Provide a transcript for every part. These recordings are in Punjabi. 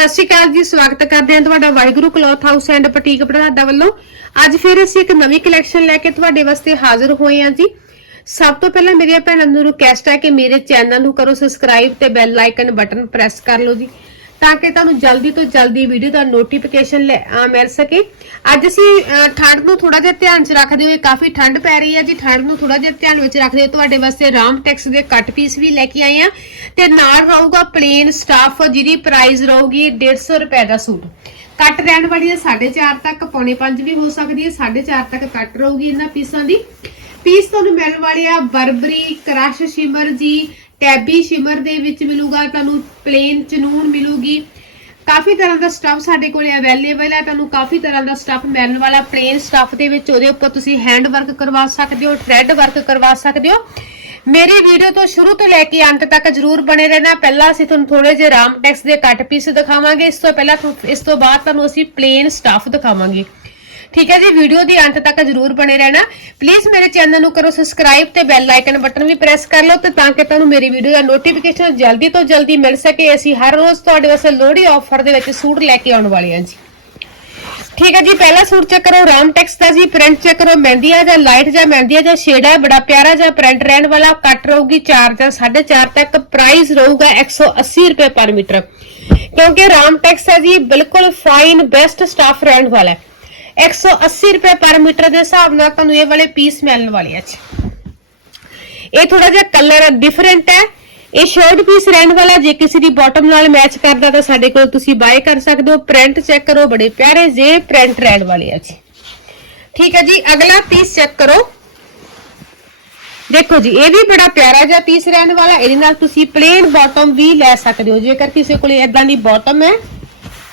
ਸਤਿ ਸ਼੍ਰੀ ਅਕਾਲ ਜੀ, ਸਵਾਗਤ ਕਰਦੇ ਹਾਂ ਤੁਹਾਡਾ Waheguru cloth house and boutique Barada ਵੱਲੋਂ। ਅੱਜ ਫਿਰ ਅਸੀਂ ਇੱਕ ਨਵੀਂ ਕਲੈਕਸ਼ਨ ਲੈ ਕੇ ਤੁਹਾਡੇ ਵਾਸਤੇ ਹਾਜ਼ਰ ਹੋਏ ਹਾਂ ਜੀ। ਸਭ ਤੋਂ ਪਹਿਲਾਂ ਮੇਰੀਆਂ ਭੈਣਾਂ ਨੂੰ ਰਿਕਵੈਸਟ ਹੈ ਕਿ ਮੇਰੇ ਚੈਨਲ ਨੂੰ ਕਰੋ ਸਬਸਕ੍ਰਾਈਬ ਤੇ ਬੈਲ ਆਈਕਨ ਬਟਨ ਪ੍ਰੈਸ ਕਰ ਲਓ ਜੀ। ਤਾਂ ਕਿ ਤੁਹਾਨੂੰ ਜਲਦੀ ਤੋਂ ਜਲਦੀ ਵੀਡੀਓ ਦਾ ਨੋਟੀਫਿਕੇਸ਼ਨ ਮਿਲ ਸਕੇ। ਅੱਜ ਅਸੀਂ ਠੰਡ ਨੂੰ ਥੋੜਾ ਜਿਹਾ ਧਿਆਨ 'ਚ ਰੱਖਦੇ ਹੋਏ ਕਾਫੀ ਠੰਡ ਪੈ ਰਹੀ ਹੈ ਜੀ। ਠੰਡ ਨੂੰ ਥੋੜਾ ਜਿਹਾ ਧਿਆਨ ਵਿੱਚ ਰੱਖਦੇ ਹੋਏ ਤੁਹਾਡੇ ਵਾਸਤੇ ਰਾਮ ਟੈਕਸ ਦੇ ਕੱਟ ਪੀਸ ਵੀ ਲੈ ਕੇ ਆਏ ਆ ਤੇ ਨਾਲ ਰਹੂਗਾ ਪਲੇਨ ਸਟਾਫ ਜਿਹਦੀ ਪ੍ਰਾਈਸ ਰਹੂਗੀ 150 ਰੁਪਏ ਦਾ ਸੂਟ। ਕੱਟ ਰਹਿਣ ਵਾਲੀ ਹੈ 4.5 ਤੱਕ, ਪੌਣੇ 5 ਵੀ ਹੋ ਸਕਦੀ ਹੈ। 4.5 ਤੱਕ ਕੱਟ ਰਹੂਗੀ ਇਹਨਾਂ ਪੀਸਾਂ ਦੀ। ਪੀਸ ਤੁਹਾਨੂੰ ਮਿਲਣ ਵਾਲੇ ਆ ਬਰਬਰੀ, ਕ੍ਰਸ਼, ਸ਼ਿਮਰ ਜੀ ਟੈਬੀ ਸ਼ਿਮਰ ਦੇ ਵਿੱਚ ਮਿਲੂਗਾ, ਤੁਹਾਨੂੰ ਪਲੇਨ ਚਨੂਨ ਮਿਲੂਗੀ। ਕਾਫੀ ਤਰ੍ਹਾਂ ਦਾ ਸਟਫ ਸਾਡੇ ਕੋਲੇ ਅਵੇਲੇਬਲ ਹੈ। ਤੁਹਾਨੂੰ ਕਾਫੀ ਤਰ੍ਹਾਂ ਦਾ ਸਟਫ ਮਿਲਣ ਵਾਲਾ ਪਲੇਨ ਸਟਫ ਦੇ ਵਿੱਚ ਉਹਦੇ ਉੱਪਰ ਤੁਸੀਂ ਹੈਂਡ ਵਰਕ ਕਰਵਾ ਸਕਦੇ ਹੋ ਥ੍ਰੈਡ ਵਰਕ ਕਰਵਾ ਸਕਦੇ ਹੋ। ਮੇਰੀ ਵੀਡੀਓ ਤੋਂ ਸ਼ੁਰੂ ਤੋਂ ਲੈ ਕੇ ਅੰਤ ਤੱਕ ਜਰੂਰ ਬਣੇ ਰਹਿਣਾ। ਪਹਿਲਾਂ ਅਸੀਂ ਤੁਹਾਨੂੰ ਥੋੜੇ ਜਿਹੇ ਰਾਮ ਟੈਕਸ ਦੇ ਕੱਟ ਪੀਸ ਦਿਖਾਵਾਂਗੇ। ਇਸ ਤੋਂ ਪਹਿਲਾਂ ਤੁਹਾਨੂੰ- ਇਸ ਤੋਂ ਬਾਅਦ ਤੁਹਾਨੂੰ ਅਸੀਂ ਪਲੇਨ ਸਟਫ ਦਿਖਾਵਾਂਗੇ। ਠੀਕ ਹੈ ਜੀ ਵੀਡੀਓ ਦੀ ਅੰਤ ਤੱਕ ਜਰੂਰ ਬਣੇ ਰਹਿਣਾ। ਪਲੀਜ਼ ਮੇਰੇ ਚੈਨਲ ਨੂੰ ਕਰੋ ਸਬਸਕ੍ਰਾਈਬ ਤੇ ਬੈਲ ਆਈਕਨ ਬਟਨ ਵੀ ਪ੍ਰੈਸ ਕਰ ਲਓ ਤੇ ਤਾਂ ਕਿ ਤੁਹਾਨੂੰ ਮੇਰੀ ਵੀਡੀਓ ਦਾ ਨੋਟੀਫਿਕੇਸ਼ਨ ਜਲਦੀ ਤੋਂ ਜਲਦੀ ਮਿਲ ਸਕੇ। ਅਸੀਂ ਹਰ ਰੋਜ਼ ਤੁਹਾਡੇ ਵਾਸਤੇ ਲੋਹੜੀ ਆਫਰ ਦੇ ਵਿੱਚ ਸੂਟ ਲੈ ਕੇ ਆਉਣ ਵਾਲੇ ਹਾਂ ਜੀ। ਠੀਕ ਹੈ ਜੀ, ਪਹਿਲਾ ਸੂਟ ਚੈੱਕ ਕਰੋ, ਰਾਮ ਟੈਕਸ ਦਾ ਜੀ। ਪ੍ਰਿੰਟ ਚੈੱਕ ਕਰੋ, ਮਹਿੰਦੀਆ ਜਾਂ ਲਾਈਟ ਜਾਂ ਮਹਿੰਦੀਆ ਜਾਂ ਸ਼ੇਡ ਹੈ ਬੜਾ ਪਿਆਰਾ ਜਾਂ ਪ੍ਰਿੰਟ ਰਹਿਣ ਵਾਲਾ ਕੱਟ ਰਹੂਗੀ 4 ਜਾਂ 4.5 ਤੱਕ। ਪ੍ਰਾਈਸ ਰਹੂਗਾ 180 ਰੁਪਏ ਪਰ ਮੀਟਰ। ਕਿਉਂਕਿ ਰਾਮ ਟੈਕਸ ਹੈ ਜੀ, ਬਿਲਕੁਲ ਫਾਈਨ ਬੈਸਟ ਸਟਾਫ ਰਹਿਣ ਵਾਲਾ ਹੈ। 180 ਰੁਪਏ ਪਰ ਮੀਟਰ ਦੇ ਹਿਸਾਬ ਨਾਲ ਤੁਹਾਨੂੰ ਇਹ ਵਾਲੇ ਪੀਸ ਮਿਲਣ ਵਾਲੇ ਆ ਜੀ। ਇਹ ਥੋੜਾ ਜਿਹਾ ਕਲਰ ਡਿਫਰੈਂਟ ਹੈ। ਇਹ ਸ਼ਰਟ ਪੀਸ ਰਹਿਣ ਵਾਲਾ, ਜੇ ਕਿਸੇ ਦੀ ਬਾਟਮ ਨਾਲ ਮੈਚ ਕਰਦਾ ਤਾਂ ਸਾਡੇ ਕੋਲ ਤੁਸੀਂ ਬਾਏ ਕਰ ਸਕਦੇ ਹੋ। ਪ੍ਰਿੰਟ ਚੈੱਕ ਕਰੋ, ਬੜੇ ਪਿਆਰੇ ਜੇ ਪ੍ਰਿੰਟ ਰਹਿਣ ਵਾਲੇ ਆ ਜੀ। ਠੀਕ ਹੈ ਜੀ, ਅਗਲਾ ਪੀਸ ਚੈੱਕ ਕਰੋ। ਦੇਖੋ ਜੀ, ਇਹ ਵੀ ਬੜਾ ਪਿਆਰਾ ਜਿਹਾ ਪੀਸ ਰਹਿਣ ਵਾਲਾ। ਇਹਦੇ ਨਾਲ ਤੁਸੀਂ ਪਲੇਨ ਬਾਟਮ ਵੀ ਲੈ ਸਕਦੇ ਹੋ। ਜੇਕਰ ਕਿਸੇ ਕੋਲੇ ਇਦਾਂ ਦੀ ਬਾਟਮ ਹੈ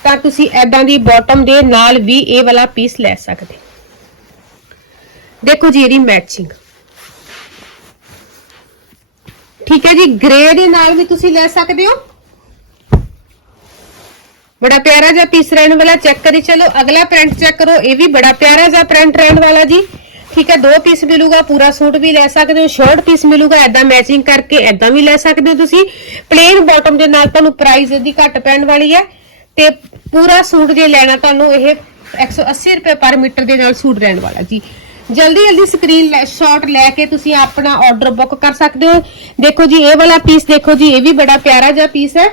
ਤਾਂ ਤੁਸੀਂ ਇਦਾਂ ਦੀ ਬਾਟਮ ਦੇ ਨਾਲ ਵੀ ਇਹ ਵਾਲਾ ਪੀਸ ਲੈ ਸਕਦੇ। ਦੇਖੋ ਜੀ ਇਹਦੀ ਮੈਚਿੰਗ ਠੀਕ ਹੈ ਜੀ ਗ੍ਰੇ ਦੇ ਨਾਲ ਵੀ ਤੁਸੀਂ ਲੈ ਸਕਦੇ ਹੋ। ਬੜਾ ਪਿਆਰਾ ਜਿਹਾ ਪੀਸ ਰਹਿਣ ਵਾਲਾ ਚੈੱਕ ਕਰੀ ਚਲੋ। ਅਗਲਾ ਪ੍ਰਿੰਟ ਚੈੱਕ ਕਰੋ, ਇਹ ਵੀ ਬੜਾ ਪਿਆਰਾ ਜਿਹਾ ਪ੍ਰਿੰਟ ਰਹਿਣ ਵਾਲਾ ਜੀ। ਠੀਕ ਹੈ, ਦੋ ਪੀਸ ਮਿਲੂਗਾ, ਪੂਰਾ ਸੂਟ ਵੀ ਲੈ ਸਕਦੇ ਹੋ ਸ਼ਰਟ ਪੀਸ ਮਿਲੂਗਾ ਐਦਾਂ ਮੈਚਿੰਗ ਕਰਕੇ ਐਦਾਂ ਵੀ ਲੈ ਸਕਦੇ ਹੋ ਤੁਸੀਂ। ਪਲੇਨ ਬਾਟਮ ਦੇ ਨਾਲ ਤੁਹਾਨੂੰ ਪ੍ਰਾਈਸ ਇਹਦੀ ਘੱਟ ਪੈਣ ਵਾਲੀ ਹੈ। ਤੇ ਪੂਰਾ ਸੂਟ ਜੇ ਲੈਣਾ ਤੁਹਾਨੂੰ ਇਹ 180 ਰੁਪਏ ਪਰ ਮੀਟਰ ਦੇ ਨਾਲ ਸੂਟ ਰਹਿਣ ਵਾਲਾ ਜੀ। ਜਲਦੀ ਜਲਦੀ ਸਕਰੀਨ ਸ਼ਾਟ ਲੈ ਕੇ ਤੁਸੀਂ ਆਪਣਾ ਆਰਡਰ ਬੁੱਕ ਕਰ ਸਕਦੇ ਹੋ। ਦੇਖੋ ਜੀ, ਇਹ ਵਾਲਾ ਪੀਸ ਦੇਖੋ ਜੀ, ਇਹ ਵੀ ਬੜਾ ਪਿਆਰਾ ਜਿਹਾ ਪੀਸ ਹੈ।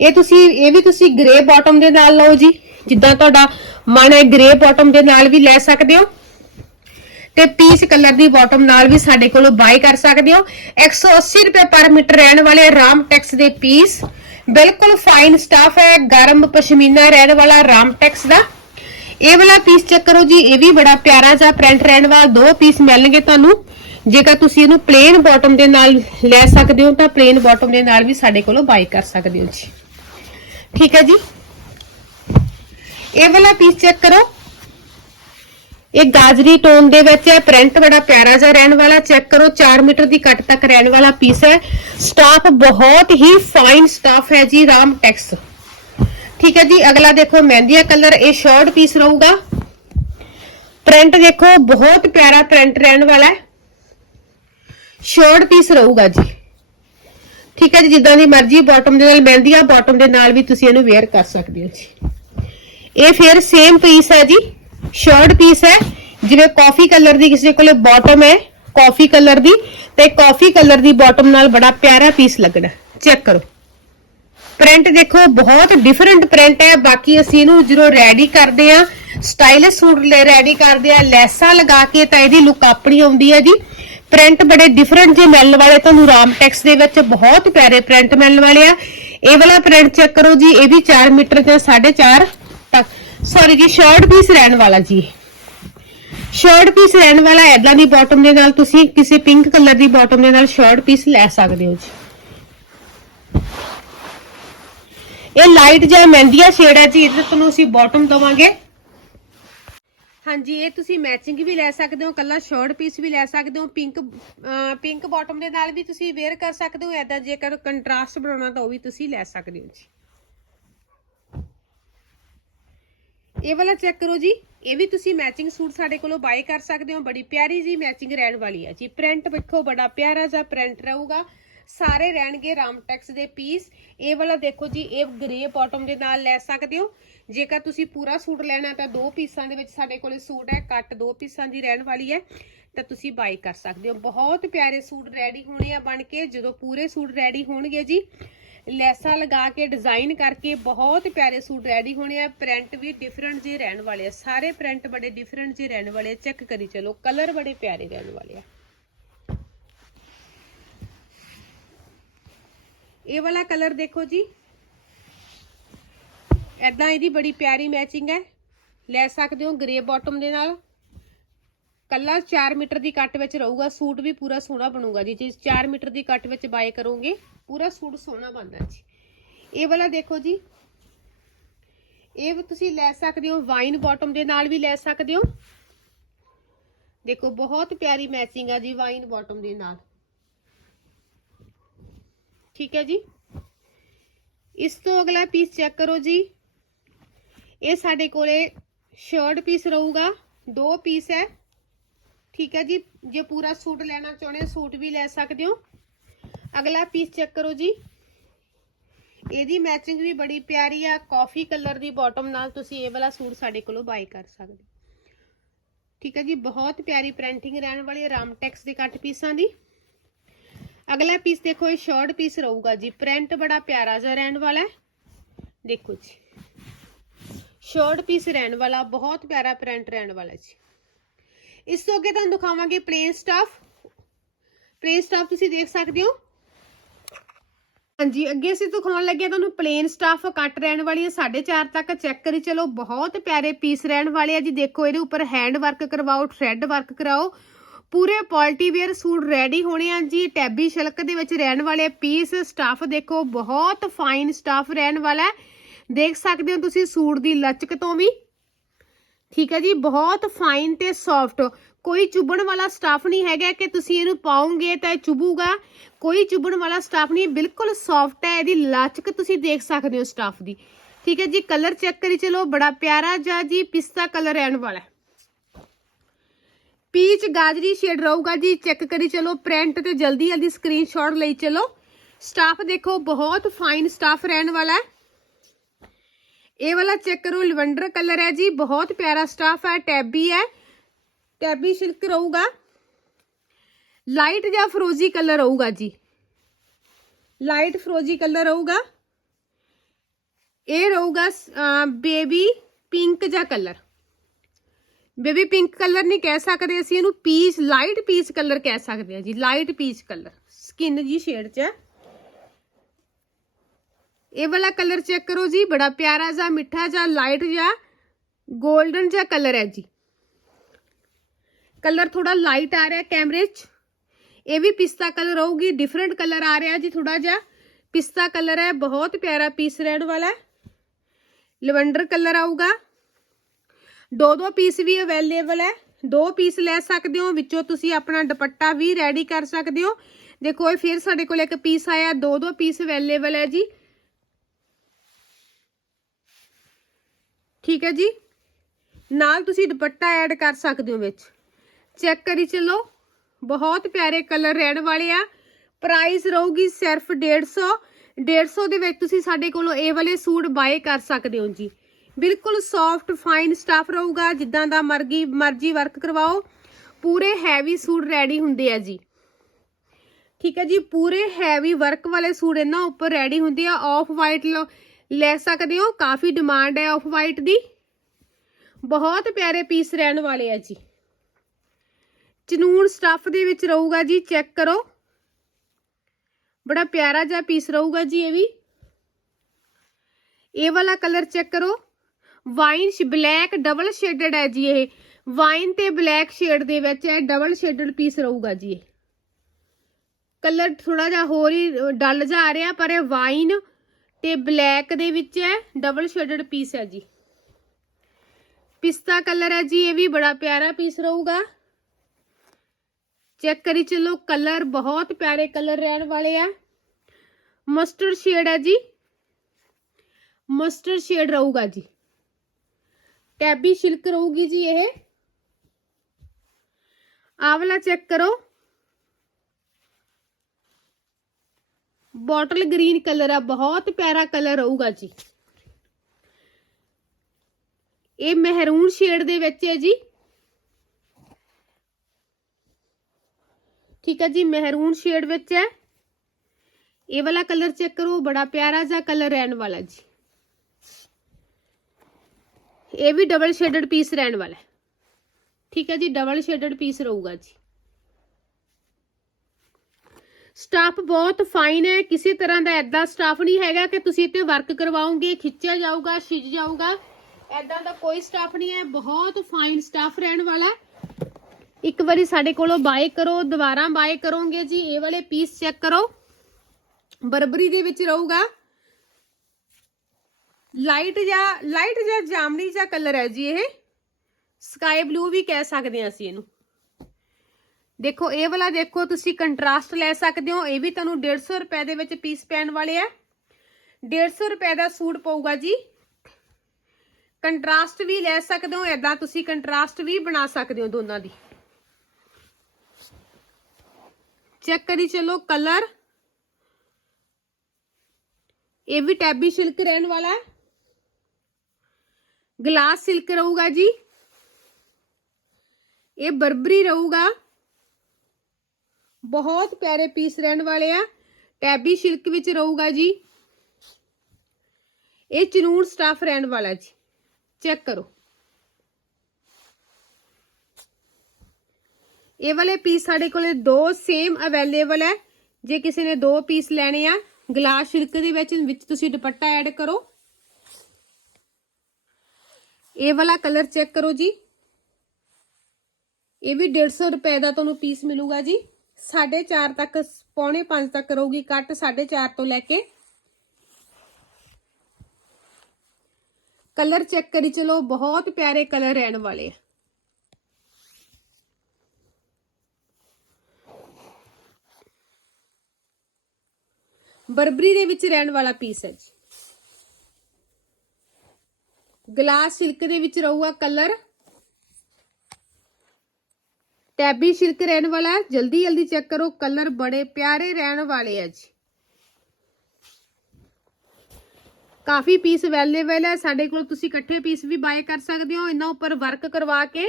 ਇਹ ਤੁਸੀਂ, ਇਹ ਵੀ ਤੁਸੀਂ ਗ੍ਰੇ ਬਾਟਮ ਦੇ ਨਾਲ ਲਓ ਜੀ। ਜਿੱਦਾਂ ਤੁਹਾਡਾ ਮਨ ਹੈ ਗ੍ਰੇ ਬਾਟਮ ਦੇ ਨਾਲ ਵੀ ਲੈ ਸਕਦੇ ਹੋ। ਤੇ ਪੀਸ ਕਲਰ ਦੀ ਬਾਟਮ ਨਾਲ ਵੀ ਸਾਡੇ ਕੋਲੋਂ ਬਾਈ ਕਰ ਸਕਦੇ ਹੋ। 180 ਰੁਪਏ ਪਰ ਮੀਟਰ ਰਹਿਣ ਵਾਲੇ ਰਾਮ ਟੈਕਸ ਦੇ ਪੀਸ ਬਿਲਕੁਲ ਫਾਈਨ ਸਟਾਫ ਹੈ, ਗਰਮ ਪਸ਼ਮੀਨਾ ਰਹਿਣ ਵਾਲਾ ਰਾਮ ਦਾ। ਇਹ ਵਾਲਾ ਪੀਸ ਚੈੱਕ ਕਰੋ ਜੀ, ਇਹ ਵੀ ਬੜਾ ਪਿਆਰਾ ਜਿਹਾ ਪ੍ਰਿੰਟ ਰਹਿਣ ਵਾਲਾ ਦੋ ਪੀਸ ਮਿਲਣਗੇ ਤੁਹਾਨੂੰ। ਜੇਕਰ ਤੁਸੀਂ ਇਹਨੂੰ ਪਲੇਨ ਬਾਟਮ ਦੇ ਨਾਲ ਲੈ ਸਕਦੇ ਹੋ, ਤਾਂ ਪਲੇਨ ਬਾਟਮ ਦੇ ਨਾਲ ਵੀ ਸਾਡੇ ਕੋਲੋਂ ਬਾਈ ਕਰ ਸਕਦੇ ਹੋ ਜੀ। ਠੀਕ ਹੈ ਜੀ? ਇਹ ਵਾਲਾ ਪੀਸ ਚੈੱਕ ਕਰੋ। ਇਹ ਗਾਜਰੀ ਟੋਨ ਦੇ ਵਿੱਚ ਹੈ ਪ੍ਰਿੰਟ ਬੜਾ ਪਿਆਰਾ ਜਿਹਾ ਰਹਿਣ ਵਾਲਾ ਚੈੱਕ ਕਰੋ 4 ਮੀਟਰ ਦੀ ਕੱਟ ਤੱਕ ਰਹਿਣ ਵਾਲਾ ਪੀਸ ਹੈ। ਸਟਾਫ ਬਹੁਤ ਹੀ ਫਾਈਨ ਸਟਾਫ ਹੈ ਜੀ, ਰਾਮ ਟੈਕਸ ਠੀਕ ਹੈ ਜੀ, ਅਗਲਾ ਦੇਖੋ ਮਹਿੰਦੀਆ ਕਲਰ ਇਹ ਸ਼ਾਰਟ ਪੀਸ ਰਹੂਗਾ। ਪ੍ਰਿੰਟ ਦੇਖੋ, ਬਹੁਤ ਪਿਆਰਾ ਪ੍ਰਿੰਟ ਰਹਿਣ ਵਾਲਾ ਹੈ। ਸ਼ਾਰਟ ਪੀਸ ਰਹੂਗਾ ਜੀ। ਠੀਕ ਹੈ ਜੀ, ਜਿੱਦਾਂ ਦੀ ਮਰਜ਼ੀ ਬਾਟਮ ਦੇ ਨਾਲ ਮਹਿੰਦੀਆ ਬਾਟਮ ਦੇ ਨਾਲ ਵੀ ਤੁਸੀਂ ਇਹਨੂੰ ਵੇਅਰ ਕਰ ਸਕਦੇ ਹੋ ਜੀ। ਇਹ ਫਿਰ ਸੇਮ ਪੀਸ ਹੈ ਜੀ। ਸ਼ਰਟ ਪੀਸ ਹੈ, ਜਿਵੇਂ ਕਾਫੀ ਕਲਰ ਦੀ ਕਿਸੇ ਕੋਲੇ ਬਾਟਮ ਹੈ ਕਾਫੀ ਕਲਰ ਦੀ, ਤੇ ਕਾਫੀ ਕਲਰ ਦੀ ਬਾਟਮ ਨਾਲ ਬੜਾ ਪਿਆਰਾ ਪੀਸ ਲੱਗਣਾ ਚੈੱਕ ਕਰੋ। ਪ੍ਰਿੰਟ ਦੇਖੋ, ਬਹੁਤ ਡਿਫਰੈਂਟ ਪ੍ਰਿੰਟ ਹੈ, ਬਾਕੀ ਅਸੀਂ ਇਹਨੂੰ ਜਦੋਂ ਰੈਡੀ ਕਰਦੇ ਆ ਸਟਾਈਲਿਸ਼ ਸੂਟ ਲੈ ਰੈਡੀ ਕਰਦੇ ਆ ਲੈਸਾਂ ਲਗਾ ਕੇ ਤਾਂ ਇਹਦੀ ਲੁੱਕ ਆਪਣੀ ਆਉਂਦੀ ਹੈ ਜੀ। ਪ੍ਰਿੰਟ ਬੜੇ ਡਿਫਰੈਂਟ ਜੇ ਮਿਲਣ ਵਾਲੇ, ਤੁਹਾਨੂੰ ਰਾਮ ਟੈਕਸ ਦੇ ਵਿੱਚ ਬਹੁਤ ਪਿਆਰੇ ਪ੍ਰਿੰਟ ਮਿਲਣ ਵਾਲੇ ਆ। ਇਹ ਵਾਲਾ ਪ੍ਰਿੰਟ ਚੈੱਕ ਕਰੋ ਜੀ, ਇਹ ਵੀ 4 ਮੀਟਰ ਜਾਂ 4.5 ਤੱਕ। ਸੌਰੀ ਜੀ ਸ਼ਾਰਟ ਪੀਸ ਰਹਿਣ ਵਾਲਾ ਜੀ। ਸ਼ਾਰਟ ਪੀਸ ਰਹਿਣ ਵਾਲਾ ਐਦਾਂ ਦੀ ਬਾਟਮ ਦੇ ਨਾਲ ਤੁਸੀਂ ਕਿਸੇ ਪਿੰਕ ਕਲਰ ਦੀ ਬਾਟਮ ਦੇ ਨਾਲ ਸ਼ਾਰਟ ਪੀਸ ਲੈ ਸਕਦੇ ਹੋ ਜੀ। ਇਹ ਲਾਈਟ ਜਿਹਾ ਮਹਿੰਦੀਆ ਸ਼ੇਡ ਹੈ ਜੀ, ਇਹਦੇ ਤੁਹਾਨੂੰ ਅਸੀਂ ਬਾਟਮ ਦਵਾਂਗੇ। ਹਾਂਜੀ, ਇਹ ਤੁਸੀਂ ਮੈਚਿੰਗ ਵੀ ਲੈ ਸਕਦੇ ਹੋ, ਕੱਲਾ ਸ਼ਾਰਟ ਪੀਸ ਵੀ ਲੈ ਸਕਦੇ ਹੋ ਪਿੰਕ ਪਿੰਕ ਬਾਟਮ ਦੇ ਨਾਲ ਵੀ ਤੁਸੀਂ ਵੇਅਰ ਕਰ ਸਕਦੇ ਹੋ ਐਦਾਂ ਜੇਕਰ ਕੰਟਰਾਸਟ ਬਣਾਉਣਾ ਤਾਂ ਉਹ ਵੀ ਤੁਸੀਂ ਲੈ ਸਕਦੇ ਹੋ ਜੀ। ਇਹ ਵਾਲਾ ਚੈੱਕ ਕਰੋ ਜੀ। ਇਹ ਵੀ ਤੁਸੀਂ ਮੈਚਿੰਗ ਸੂਟ ਸਾਡੇ ਕੋਲੋਂ ਬਾਏ ਕਰ ਸਕਦੇ ਹੋ। ਬੜੀ ਪਿਆਰੀ ਜੀ ਮੈਚਿੰਗ ਰਹਿਣ ਵਾਲੀ ਹੈ ਜੀ। ਪ੍ਰਿੰਟ ਵੇਖੋ, ਬੜਾ ਪਿਆਰਾ ਜਿਹਾ ਪ੍ਰਿੰਟ ਰਹੂਗਾ। ਸਾਰੇ ਰਹਿਣਗੇ ਰਾਮਟੈਕਸ ਦੇ ਪੀਸ ਇਹ ਵਾਲਾ ਦੇਖੋ ਜੀ, ਇਹ ਗ੍ਰੇ ਬਾਟਮ ਦੇ ਨਾਲ ਲੈ ਸਕਦੇ ਹੋ। ਜੇਕਰ ਤੁਸੀਂ ਪੂਰਾ ਸੂਟ ਲੈਣਾ ਤਾਂ ਦੋ ਪੀਸਾਂ ਦੇ ਵਿੱਚ ਸਾਡੇ ਕੋਲੇ ਸੂਟ ਹੈ। ਕੱਟ ਦੋ ਪੀਸਾਂ ਦੀ ਰਹਿਣ ਵਾਲੀ ਹੈ। ਤਾਂ ਤੁਸੀਂ ਬਾਈ ਕਰ ਸਕਦੇ ਹੋ। ਬਹੁਤ ਪਿਆਰੇ ਸੂਟ ਰੈਡੀ ਹੋਣੇ ਆ ਬਣ ਕੇ। ਜਦੋਂ ਪੂਰੇ ਸੂਟ ਰੈਡੀ ਹੋਣਗੇ ਜੀ ਲੈਸਾਂ ਲਗਾ ਕੇ ਡਿਜ਼ਾਈਨ ਕਰਕੇ ਬਹੁਤ ਪਿਆਰੇ ਸੂਟ ਰੈਡੀ ਹੋਣੇ ਆ। ਪ੍ਰਿੰਟ ਵੀ ਡਿਫਰੈਂਟ ਜਿਹੇ ਰਹਿਣ ਵਾਲੇ ਆ। ਸਾਰੇ ਪ੍ਰਿੰਟ ਬੜੇ ਡਿਫਰੈਂਟ ਜਿਹੇ ਰਹਿਣ ਵਾਲੇ ਆ। ਚੈੱਕ ਕਰੀ ਚਲੋ। ਕਲਰ ਬੜੇ ਪਿਆਰੇ ਰਹਿਣ ਵਾਲੇ ਆ। ਇਹ ਵਾਲਾ ਕਲਰ ਦੇਖੋ ਜੀ। ਐਦਾਂ ਇਹਦੀ ਬੜੀ ਪਿਆਰੀ ਮੈਚਿੰਗ ਹੈ। ਲੈ ਸਕਦੇ ਹੋ ਗ੍ਰੇ ਬਾਟਮ ਦੇ ਨਾਲ। ਕੱਲਾ 4 ਮੀਟਰ ਦੀ ਕੱਟ ਵਿੱਚ ਰਹੂਗਾ। ਸੂਟ ਵੀ ਪੂਰਾ ਸੋਹਣਾ ਬਣੂਗਾ ਜੀ। ਜੇ 4 ਮੀਟਰ ਦੀ ਕੱਟ ਵਿੱਚ ਬਾਏ ਕਰੋਗੇ ਪੂਰਾ ਸੂਟ ਸੋਹਣਾ ਬਣਦਾ ਜੀ। ਇਹ ਵਾਲਾ ਦੇਖੋ ਜੀ। ਇਹ ਤੁਸੀਂ ਲੈ ਸਕਦੇ ਹੋ ਵਾਈਨ ਬਾਟਮ ਦੇ ਨਾਲ ਵੀ ਲੈ ਸਕਦੇ ਹੋ। ਦੇਖੋ, ਬਹੁਤ ਪਿਆਰੀ ਮੈਚਿੰਗ ਆ ਜੀ ਵਾਈਨ ਬਾਟਮ ਦੇ ਨਾਲ। ਠੀਕ ਹੈ ਜੀ। ਇਸ ਤੋਂ ਅਗਲਾ ਪੀਸ ਚੈੱਕ ਕਰੋ ਜੀ। ਇਹ ਸਾਡੇ ਕੋਲੇ ਸ਼ਰਟ ਪੀਸ ਰਹੂਗਾ, ਦੋ ਪੀਸ ਹੈ। ਠੀਕ ਹੈ ਜੀ। ਜੇ ਪੂਰਾ ਸੂਟ ਲੈਣਾ ਚਾਹੁੰਦੇ ਹੋ, ਸੂਟ ਵੀ ਲੈ ਸਕਦੇ ਹੋ। ਅਗਲਾ ਪੀਸ ਚੈੱਕ ਕਰੋ ਜੀ। ਇਹਦੀ ਮੈਚਿੰਗ ਵੀ ਬੜੀ ਪਿਆਰੀ ਆ। ਕਾਫੀ ਕਲਰ ਦੀ ਬਾਟਮ ਨਾਲ ਤੁਸੀਂ ਇਹ ਵਾਲਾ ਸੂਟ ਸਾਡੇ ਕੋਲੋਂ ਬਾਈ ਕਰ ਸਕਦੇ ਠੀਕ ਹੈ ਜੀ, ਬਹੁਤ ਪਿਆਰੀ ਪ੍ਰਿੰਟਿੰਗ ਰਹਿਣ ਵਾਲੀ ਰਾਮਟੈਕਸ ਦੇ ਕੱਟ ਪੀਸਾਂ ਦੀ। ਅਗਲਾ ਪੀਸ ਦੇਖੋ, ਇਹ ਸ਼ਾਰਟ ਪੀਸ ਰਹੂਗਾ ਜੀ। ਪ੍ਰਿੰਟ ਬੜਾ ਪਿਆਰਾ ਜਿਹਾ ਰਹਿਣ ਵਾਲਾ ਹੈ। ਦੇਖੋ ਜੀ। ਸ਼ਾਰਟ ਪੀਸ ਰਹਿਣ ਵਾਲਾ, ਬਹੁਤ ਪਿਆਰਾ ਪ੍ਰਿੰਟ ਰਹਿਣ ਵਾਲਾ ਜੀ। ਇਸ ਤੋਂ ਅੱਗੇ ਤੁਹਾਨੂੰ ਦਿਖਾਵਾਂਗੇ ਪਲੇਨ ਸਟਫ ਪਲੇਨ ਸਟਫ ਤੁਸੀਂ ਦੇਖ ਸਕਦੇ ਹੋ। ਹਾਂਜੀ, ਅੱਗੇ ਅਸੀਂ ਦਿਖਾਉਣ ਲੱਗੇ ਤੁਹਾਨੂੰ ਪਲੇਨ ਸਟਫ ਕੱਟ ਰਹਿਣ ਵਾਲੀ ਹੈ 4.5 ਤੱਕ ਚੈੱਕ ਕਰੀ ਚਲੋ, ਬਹੁਤ ਪਿਆਰੇ ਪੀਸ ਰਹਿਣ ਵਾਲੇ ਆ ਜੀ। ਦੇਖੋ, ਇਹਦੇ ਉੱਪਰ ਹੈਂਡ ਵਰਕ ਕਰਵਾਓ ਥ੍ਰੈਡ ਵਰਕ ਕਰਾਓ। ਪੂਰੇ ਪਾਰਟੀ ਵੇਅਰ ਸੂਟ ਰੈਡੀ ਹੋਣੇ ਆ ਜੀ। ਟੈਬੀ ਸ਼ਲਕ ਦੇ ਵਿੱਚ ਰਹਿਣ ਵਾਲੇ ਪੀਸ ਸਟਫ ਦੇਖੋ, ਬਹੁਤ ਫਾਈਨ ਸਟਫ ਰਹਿਣ ਵਾਲਾ ਦੇਖ ਸਕਦੇ ਹੋ ਤੁਸੀਂ ਸੂਟ ਦੀ ਲਚਕ ਤੋਂ ਵੀ। ਠੀਕ ਹੈ ਜੀ, ਬਹੁਤ ਫਾਈਨ ਤੇ ਸੌਫਟ ਕੋਈ ਚੁੱਭਣ ਵਾਲਾ ਸਟਫ ਨਹੀਂ ਹੈਗਾ ਕਿ ਤੁਸੀਂ ਇਹਨੂੰ ਪਾਉਂਗੇ ਤਾਂ ਇਹ ਚੁਭੂਗਾ। ਕੋਈ ਚੁੱਭਣ ਵਾਲਾ ਸਟਫ ਨਹੀਂ, ਬਿਲਕੁਲ ਸੌਫਟ ਹੈ, ਇਹਦੀ ਲਾਚਕ ਤੁਸੀਂ ਦੇਖ ਸਕਦੇ ਹੋ ਸਟਫ ਦੀ। ਠੀਕ ਹੈ ਜੀ ਕਲਰ ਚੈੱਕ ਕਰੀ ਚਲੋ, ਬੜਾ ਪਿਆਰਾ ਜਾਂ ਜੀ, ਪਿਸਤਾ ਕਲਰ ਰਹਿਣ ਵਾਲਾ ਪੀਚ ਗਾਜਰੀ ਸ਼ੇਡ ਰਹੂਗਾ ਜੀ ਚੈੱਕ ਕਰੀ ਚਲੋ ਪ੍ਰਿੰਟ ਤੇ ਜਲਦੀ ਜਲਦੀ ਸਕਰੀਨਸ਼ਾਟ ਲਈ ਚਲੋ। ਸਟਾਫ ਦੇਖੋ, ਬਹੁਤ ਫਾਈਨ ਸਟਾਫ ਰਹਿਣ ਵਾਲਾ ਹੈ। ਇਹ ਵਾਲਾ ਚੈੱਕ ਕਰੋ, ਲਵੈਂਡਰ ਕਲਰ ਹੈ ਜੀ, ਬਹੁਤ ਪਿਆਰਾ ਸਟਾਫ ਹੈ ਟੈਬੀ ਹੈ ਟੈਬੀ ਸਿਲਕ ਰਹੂਗਾ। ਲਾਈਟ ਜਾਂ ਫਰੋਜ਼ੀ ਕਲਰ ਰਹੂਗਾ ਜੀ। ਲਾਈਟ ਫਰੋਜ਼ੀ ਕਲਰ ਰਹੂਗਾ। ਇਹ ਰਹੂਗਾ ਬੇਬੀ ਪਿੰਕ ਜਾਂ ਕਲਰ ਬੇਬੀ ਪਿੰਕ ਕਲਰ ਨਹੀਂ ਕਹਿ ਸਕਦੇ ਅਸੀਂ, ਇਹਨੂੰ ਪੀਚ ਲਾਈਟ ਪੀਚ ਕਲਰ ਕਹਿ ਸਕਦੇ ਹਾਂ ਜੀ ਲਾਈਟ ਪੀਚ ਕਲਰ ਸਕਿਨ ਜੀ ਸ਼ੇਡ 'ਚ ਹੈ। ਇਹ ਵਾਲਾ ਕਲਰ ਚੈੱਕ ਕਰੋ ਜੀ, ਬੜਾ ਪਿਆਰਾ ਜਿਹਾ, ਮਿੱਠਾ ਜਿਹਾ ਲਾਈਟ ਜਿਹਾ 골ਡਨ ਜਿਹਾ ਕਲਰ ਹੈ ਜੀ। ਕਲਰ ਥੋੜਾ ਲਾਈਟ ਆ ਰਿਹਾ ਕੈਮਰੇ 'ਚ। ਇਹ ਵੀ ਪਿਸਤਾ ਕਲਰ ਰਹੂਗੀ ਡਿਫਰੈਂਟ ਕਲਰ ਆ ਰਿਹਾ ਜੀ ਥੋੜਾ ਜਿਹਾ। ਪਿਸਤਾ ਕਲਰ ਹੈ, ਬਹੁਤ ਪਿਆਰਾ ਪੀਸ ਰੈਡ ਵਾਲਾ। ਹੈ ਲਵੈਂਡਰ ਕਲਰ ਆਊਗਾ। ਦੋ ਦੋ ਪੀਸ ਵੀ ਅਵੇਲੇਬਲ ਹੈ। ਦੋ ਪੀਸ ਲੈ ਸਕਦੇ ਹੋ, ਵਿੱਚੋਂ ਤੁਸੀਂ ਆਪਣਾ ਦੁਪੱਟਾ ਵੀ ਰੈਡੀ ਕਰ ਸਕਦੇ ਹੋ। ਦੇਖੋ, ਇਹ ਫਿਰ ਸਾਡੇ ਕੋਲ ਇੱਕ ਪੀਸ ਆਇਆ, ਦੋ ਦੋ ਪੀਸ ਅਵੇਲੇਬਲ ਹੈ ਜੀ। ਠੀਕ ਹੈ ਜੀ? ਨਾਲ ਤੁਸੀਂ ਦੁਪੱਟਾ ਐਡ ਕਰ ਸਕਦੇ ਹੋ ਵਿੱਚ। ਚੈੱਕ ਕਰੀ ਚਲੋ। ਬਹੁਤ ਪਿਆਰੇ ਕਲਰ ਰਹਿਣ ਵਾਲੇ ਆ। ਪ੍ਰਾਈਸ ਰਹੂਗੀ ਸਿਰਫ 150 150 ਦੇ ਵਿੱਚ ਤੁਸੀਂ ਸਾਡੇ ਕੋਲੋਂ ਇਹ ਵਾਲੇ ਸੂਟ ਬਾਏ ਕਰ ਸਕਦੇ ਹੋ ਜੀ। ਬਿਲਕੁਲ ਸੌਫਟ ਫਾਈਨ ਸਟਫ ਰਹੂਗਾ। ਜਿੱਦਾਂ ਦਾ ਮਰਗੀ ਮਰਜ਼ੀ ਵਰਕ ਕਰਵਾਓ। ਪੂਰੇ ਹੈਵੀ ਸੂਟ ਰੈਡੀ ਹੁੰਦੇ ਆ ਜੀ। ਠੀਕ ਹੈ ਜੀ? ਪੂਰੇ ਹੈਵੀ ਵਰਕ ਵਾਲੇ ਸੂਟ ਇਹਨਾਂ ਉੱਪਰ ਰੈਡੀ ਹੁੰਦੇ ਆ। ਆਫ ਵਾਈਟ ਲੈ ਸਕਦੇ ਹੋ। ਕਾਫੀ ਡਿਮਾਂਡ ਹੈ ਆਫ ਵਾਈਟ ਦੀ। ਬਹੁਤ ਪਿਆਰੇ ਪੀਸ ਰਹਿਣ ਵਾਲੇ ਆ ਜੀ। ਚਨੂਨ ਸਟਫ ਦੇ ਵਿੱਚ ਰਹੂਗਾ ਜੀ ਚੈੱਕ ਕਰੋ। ਬੜਾ ਪਿਆਰਾ ਜਿਹਾ ਪੀਸ ਰਹੂਗਾ ਜੀ ਇਹ ਵੀ। ਇਹ ਵਾਲਾ ਕਲਰ ਚੈੱਕ ਕਰੋ। ਵਾਈਨ ਬਲੈਕ ਡਬਲ ਸ਼ੇਡਡ ਹੈ ਜੀ ਇਹ। ਵਾਈਨ ਤੇ ਬਲੈਕ ਸ਼ੇਡ ਦੇ ਵਿੱਚ ਹੈ ਡਬਲ ਸ਼ੇਡਡ ਪੀਸ ਰਹੂਗਾ ਜੀ ਇਹ। ਕਲਰ ਥੋੜਾ ਜਿਹਾ ਹੋਰ ਹੀ ਡਲ ਜਾ ਰਿਹਾ, ਪਰ ਇਹ ਵਾਈਨ ਤੇ ਬਲੈਕ ਦੇ ਵਿੱਚ ਹੈ ਡਬਲ ਸ਼ੇਡਡ ਪੀਸ ਹੈ ਜੀ। ਪਿਸਤਾ ਕਲਰ ਹੈ ਜੀ, ਇਹ ਵੀ ਬੜਾ ਪਿਆਰਾ ਪੀਸ ਰਹੂਗਾ। ਚੈੱਕ ਕਰੀ ਚਲੋ ਕਲਰ ਬਹੁਤ ਪਿਆਰੇ ਕਲਰ ਰਹਿਣ ਵਾਲੇ ਆ। ਮਸਟਰਡ ਸ਼ੇਡ ਹੈ ਜੀ। ਮਸਟਰਡ ਸ਼ੇਡ ਰਹੂਗਾ ਜੀ। ਟੈਬੀ ਸਿਲਕ ਰਹੂਗੀ ਜੀ ਇਹ। ਆਹ ਚੈੱਕ ਕਰੋ। ਬੋਟਲ ਗ੍ਰੀਨ ਕਲਰ ਆ, ਬਹੁਤ ਪਿਆਰਾ ਕਲਰ ਰਹੂਗਾ ਜੀ। ਇਹ ਮਹਿਰੂਨ ਸ਼ੇਡ ਦੇ ਵਿੱਚ ਹੈ ਜੀ। ਠੀਕ ਹੈ ਜੀ, ਮਹਿਰੂਨ ਸ਼ੇਡ ਵਿੱਚ ਹੈ। ਇਹ ਵਾਲਾ ਕਲਰ ਚੈੱਕ ਕਰੋ, ਬੜਾ ਪਿਆਰਾ ਜਿਹਾ ਕਲਰ ਰਹਿਣ ਵਾਲਾ ਜੀ। ਇਹ ਵੀ ਡਬਲ ਸ਼ੇਡਡ ਪੀਸ ਰਹਿਣ ਵਾਲਾ ਠੀਕ ਹੈ ਜੀ ਡਬਲ ਸ਼ੇਡਡ ਪੀਸ ਰਹੂਗਾ ਜੀ। ਸਟਾਫ ਬਹੁਤ ਫਾਈਨ ਹੈ, ਕਿਸੇ ਤਰ੍ਹਾਂ ਦਾ ਐਦਾਂ ਸਟਾਫ ਨਹੀਂ ਹੈਗਾ ਕਿ ਤੁਸੀਂ ਇੱਥੇ ਵਰਕ ਕਰਵਾਓਗੇ, ਖਿੱਚਿਆ ਜਾਊਗਾ, ਛਿੱਜ ਜਾਊਗਾ। ਐਦਾਂ ਦਾ ਕੋਈ ਸਟਾਫ ਨਹੀਂ ਹੈ, ਬਹੁਤ ਫਾਈਨ ਸਟਾਫ ਰਹਿਣ ਵਾਲਾ ਇੱਕ ਵਾਰੀ ਸਾਡੇ ਕੋਲੋਂ ਬਾਏ ਕਰੋ, ਦੁਬਾਰਾ ਬਾਏ ਕਰੋਗੇ ਜੀ, ਇਹ ਵਾਲੇ ਪੀਸ ਚੈੱਕ ਕਰੋ। ਬਰਬਰੀ ਦੇ ਵਿੱਚ ਰਹੂਗਾ। ਲਾਈਟ ਜਾਂ ਲਾਈਟ ਜਾਂ ਜਾਮਨੀ ਜਾਂ ਕਲਰ ਹੈ ਜੀ ਇਹ। ਸਕਾਈ ਬਲੂ ਵੀ ਕਹਿ ਸਕਦੇ ਹਾਂ ਅਸੀਂ ਇਹਨੂੰ। ਦੇਖੋ, ਇਹ ਵਾਲਾ ਦੇਖੋ, ਤੁਸੀਂ ਕੰਟਰਾਸਟ ਲੈ ਸਕਦੇ ਹੋ। ਇਹ ਵੀ ਤੁਹਾਨੂੰ 150 ਰੁਪਏ ਦੇ ਵਿੱਚ ਪੀਸ ਪੈਣ ਵਾਲੇ ਆ। 150 ਰੁਪਏ ਦਾ ਸੂਟ ਪਊਗਾ ਜੀ। ਕੰਟਰਾਸਟ ਵੀ ਲੈ ਸਕਦੇ ਹੋ ਐਦਾਂ ਤੁਸੀਂ ਕੰਟਰਾਸਟ ਵੀ ਬਣਾ ਸਕਦੇ ਹੋ ਦੋਨਾਂ ਦੀ। ਚੈੱਕ ਕਰੀ ਚਲੋ ਕਲਰ ਇਹ ਵੀ ਟੈਬੀ ਸਿਲਕ ਰਹਿਣ ਵਾਲਾ ਹੈ। ਗਲਾਸ ਸਿਲਕ ਰਹੂਗਾ ਜੀ। ਇਹ ਬਰਬਰੀ ਰਹੂਗਾ। ਬਹੁਤ ਪਿਆਰੇ ਪੀਸ ਰਹਿਣ ਵਾਲੇ ਆ। ਟੈਬੀ ਸਿਲਕ ਵਿੱਚ ਰਹੂਗਾ ਜੀ। ਇਹ ਚਨੂਨ ਸਟਾਫ ਰਹਿਣ ਵਾਲਾ ਜੀ। ਚੈੱਕ ਕਰੋ। ਇਹ ਵਾਲੇ ਪੀਸ ਸਾਡੇ ਕੋਲੇ ਦੋ ਸੇਮ ਅਵੇਲੇਬਲ ਹੈ। ਜੇ ਕਿਸੇ ਨੇ ਦੋ ਪੀਸ ਲੈਣੇ ਆ, ਗਲਾਸ ਸਿਲਕ ਦੇ ਵਿੱਚ ਵਿੱਚ ਤੁਸੀਂ ਦੁਪੱਟਾ ਐਡ ਕਰੋ। ਇਹ ਵਾਲਾ ਕਲਰ ਚੈੱਕ ਕਰੋ ਜੀ। ਇਹ ਵੀ 150 ਰੁਪਏ ਦਾ ਤੁਹਾਨੂੰ ਪੀਸ ਮਿਲੂਗਾ ਜੀ। 4.5 ਤੱਕ, ਪੌਣੇ 5 ਤੱਕ ਰਹੂਗੀ ਕੱਟ 4.5 ਤੋਂ ਲੈ ਕੇ। ਕਲਰ ਚੈੱਕ ਕਰੀ ਚਲੋ, ਬਹੁਤ ਪਿਆਰੇ ਕਲਰ ਰਹਿਣ ਵਾਲੇ ਆ। ਬਰਬਰੀ ਦੇ ਵਿੱਚ ਰਹਿਣ ਵਾਲਾ ਪੀਸ ਹੈ ਜੀ। ਗਲਾਸ ਸਿਲਕ ਦੇ ਵਿੱਚ ਰਹੂਗਾ ਕਲਰ। ਟੈਬੀ ਸਿਲਕ ਰਹਿਣ ਵਾਲਾ ਹੈ। ਜਲਦੀ ਜਲਦੀ ਚੈੱਕ ਕਰੋ, ਕਲਰ ਬੜੇ ਪਿਆਰੇ ਰਹਿਣ ਵਾਲੇ ਆ ਜੀ ਕਾਫੀ ਪੀਸ ਅਵੇਲੇਬਲ ਹੈ ਸਾਡੇ ਕੋਲ ਤੁਸੀਂ ਇਕੱਠੇ ਪੀਸ ਵੀ ਬਾਏ ਕਰ ਸਕਦੇ ਹੋ, ਇਹਨਾਂ ਉੱਪਰ ਵਰਕ ਕਰਵਾ ਕੇ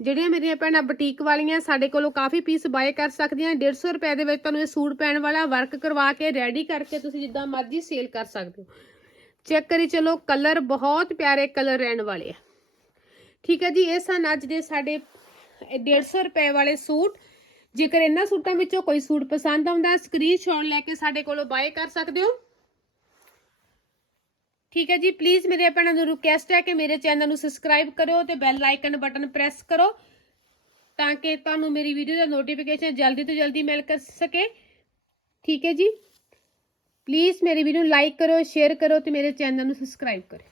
ਜਿਹੜੀਆਂ ਮੇਰੀਆਂ ਭੈਣਾਂ ਬੁਟੀਕ ਵਾਲੀਆਂ, ਸਾਡੇ ਕੋਲੋਂ ਕਾਫੀ ਪੀਸ ਬਾਏ ਕਰ ਸਕਦੀਆਂ 150 ਰੁਪਏ ਦੇ ਵਿੱਚ ਤੁਹਾਨੂੰ ਇਹ ਸੂਟ ਪੈਣ ਵਾਲਾ ਵਰਕ ਕਰਵਾ ਕੇ ਰੈਡੀ ਕਰਕੇ ਤੁਸੀਂ ਜਿੱਦਾਂ ਮਰਜ਼ੀ ਸੇਲ ਕਰ ਸਕਦੇ ਹੋ ਚੈੱਕ ਕਰੀ ਚਲੋ, ਕਲਰ ਬਹੁਤ ਪਿਆਰੇ ਕਲਰ ਰਹਿਣ ਵਾਲੇ ਆ ਠੀਕ ਹੈ ਜੀ, ਇਹ ਸਨ ਅੱਜ ਦੇ ਸਾਡੇ 150 ਰੁਪਏ ਵਾਲੇ ਸੂਟ। ਜੇਕਰ ਇਹਨਾਂ ਸੂਟਾਂ ਵਿੱਚੋਂ ਕੋਈ ਸੂਟ ਪਸੰਦ ਆਉਂਦਾ ਸਕਰੀਨਸ਼ਾਟ ਲੈ ਕੇ ਸਾਡੇ ਕੋਲੋਂ ਬਾਏ ਕਰ ਸਕਦੇ ਹੋ। ਠੀਕ ਹੈ ਜੀ ਪਲੀਜ਼ ਮੇਰੇ ਭੈਣਾਂ ਨੂੰ ਰਿਕੁਐਸਟ ਹੈ ਕਿ ਮੇਰੇ ਚੈਨਲ ਨੂੰ ਸਬਸਕ੍ਰਾਈਬ ਕਰੋ ਤੇ ਬੈਲ ਆਈਕਨ ਬਟਨ ਪ੍ਰੈਸ ਕਰੋ ਤਾਂ ਕਿ ਤੁਹਾਨੂੰ ਮੇਰੀ ਵੀਡੀਓ ਦਾ ਨੋਟੀਫਿਕੇਸ਼ਨ ਜਲਦੀ ਤੋਂ ਜਲਦੀ ਮਿਲ ਸਕੇ। ਠੀਕ ਹੈ ਜੀ ਪਲੀਜ਼ ਮੇਰੀ ਵੀਡੀਓ ਨੂੰ ਲਾਈਕ ਕਰੋ ਸ਼ੇਅਰ ਕਰੋ ਤੇ ਮੇਰੇ ਚੈਨਲ ਨੂੰ ਸਬਸਕ੍ਰਾਈਬ ਕਰੋ